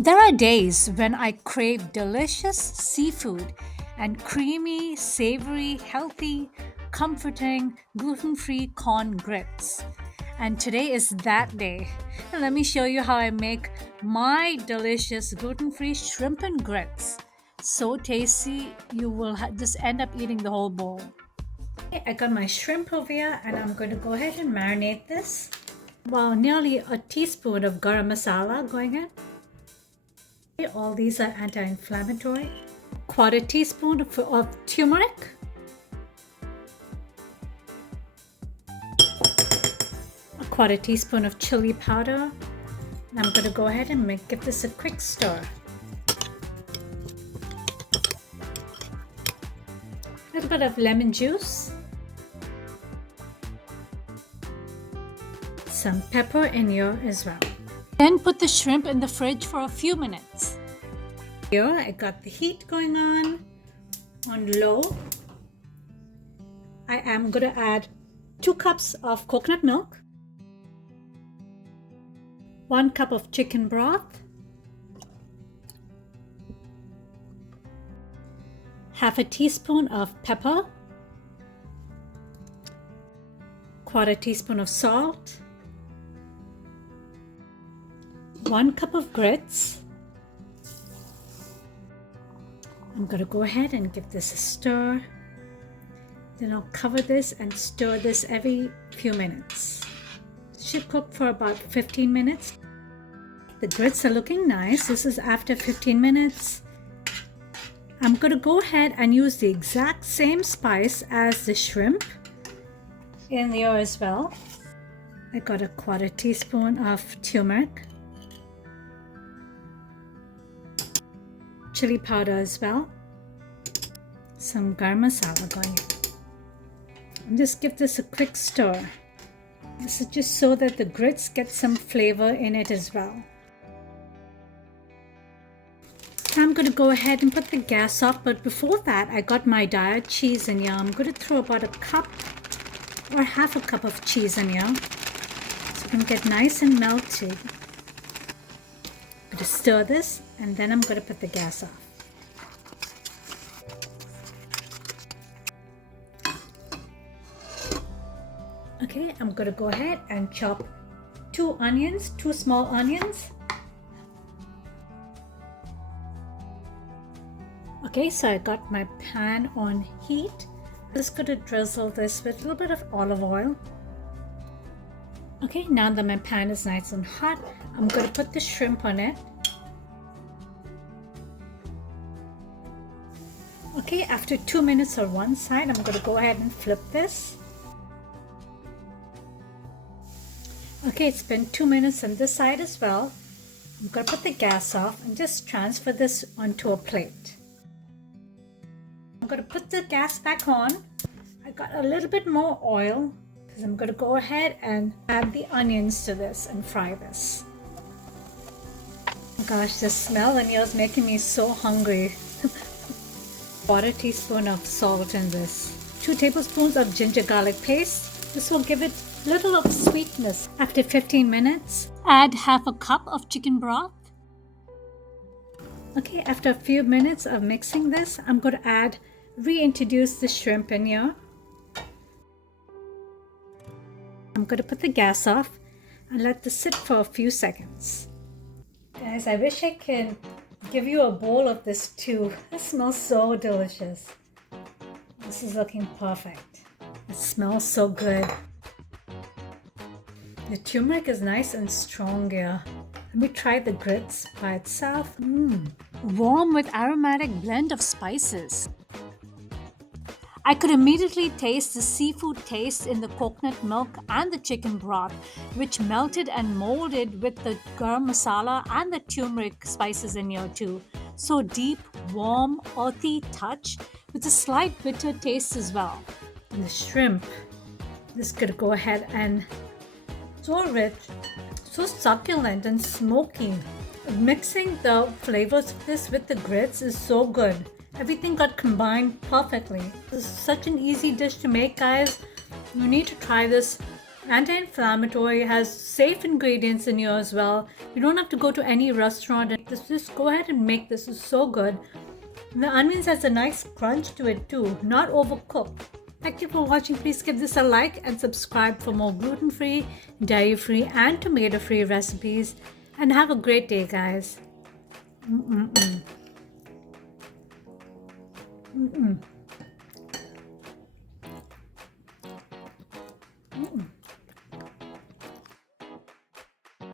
There are days when I crave delicious seafood and creamy, savory, healthy, comforting, gluten free corn grits. And today is that day. And let me show you how I make my delicious gluten free shrimp and grits. So tasty, you will just end up eating the whole bowl. Okay, I got my shrimp over here and I'm going to go ahead and marinate this. Well, nearly a teaspoon of garam masala going in. All these are anti-inflammatory. Quarter teaspoon of turmeric. A quarter teaspoon of chili powder. And I'm going to go ahead and give this a quick stir. A little bit of lemon juice. Some pepper in here as well. Then put the shrimp in the fridge for a few minutes. Here I got the heat going on low. I am going to add 2 cups of coconut milk, 1 cup of chicken broth, half a teaspoon of pepper, quarter teaspoon of salt, 1 cup of grits. I'm going to go ahead and give this a stir. Then I'll cover this and stir this every few minutes. It should cook for about 15 minutes. The grits are looking nice. This is after 15 minutes. I'm going to go ahead and use the exact same spice as the shrimp in there as well. I got a quarter teaspoon of turmeric, chili powder as well, some garam masala going in. And just give this a quick stir. This is just so that the grits get some flavor in it as well. Now I'm going to go ahead and put the gas off, but before that I got my diet cheese in here. I'm going to throw about a cup or half a cup of cheese in here so it can get nice and melty. I'm going to stir this and then I'm going to put the gas off. Okay, I'm going to go ahead and chop 2 onions, 2 small onions. Okay, so I got my pan on heat. I'm just going to drizzle this with a little bit of olive oil. Okay, now that my pan is nice and hot, I'm going to put the shrimp on it. Okay, after 2 minutes on one side, I'm going to go ahead and flip this. Okay, it's been 2 minutes on this side as well. I'm going to put the gas off and just transfer this onto a plate. I'm going to put the gas back on. I got a little bit more oil because I'm going to go ahead and add the onions to this and fry this. Oh gosh, the smell in here is making me so hungry. Quarter teaspoon of salt in this. 2 tablespoons of ginger garlic paste. This will give it a little of sweetness. After 15 minutes, add half a cup of chicken broth. Okay, after a few minutes of mixing this, I'm going to reintroduce the shrimp in here. I'm going to put the gas off and let this sit for a few seconds. Guys, I wish I could give you a bowl of this too. It smells so delicious. This is looking perfect. It smells so good. The turmeric is nice and strong here. Let me try the grits by itself. Warm with aromatic blend of spices. I could immediately taste the seafood taste in the coconut milk and the chicken broth, which melted and molded with the garam masala and the turmeric spices in here too. So deep, warm, earthy touch with a slight bitter taste as well. And the shrimp, this could go ahead and so rich, so succulent and smoky. Mixing the flavors of this with the grits is so good. Everything got combined perfectly. This is such an easy dish to make, guys. You need to try this Anti-inflammatory, has safe ingredients in here as well. You don't have to go to any restaurant and just go ahead and make this. It's so good. And the onions has a nice crunch to it too, not overcooked. Thank you for watching. Please give this a like and subscribe for more gluten-free, dairy-free and tomato-free recipes. And have a great day, guys. Mm-mm-mm. Mm-mm.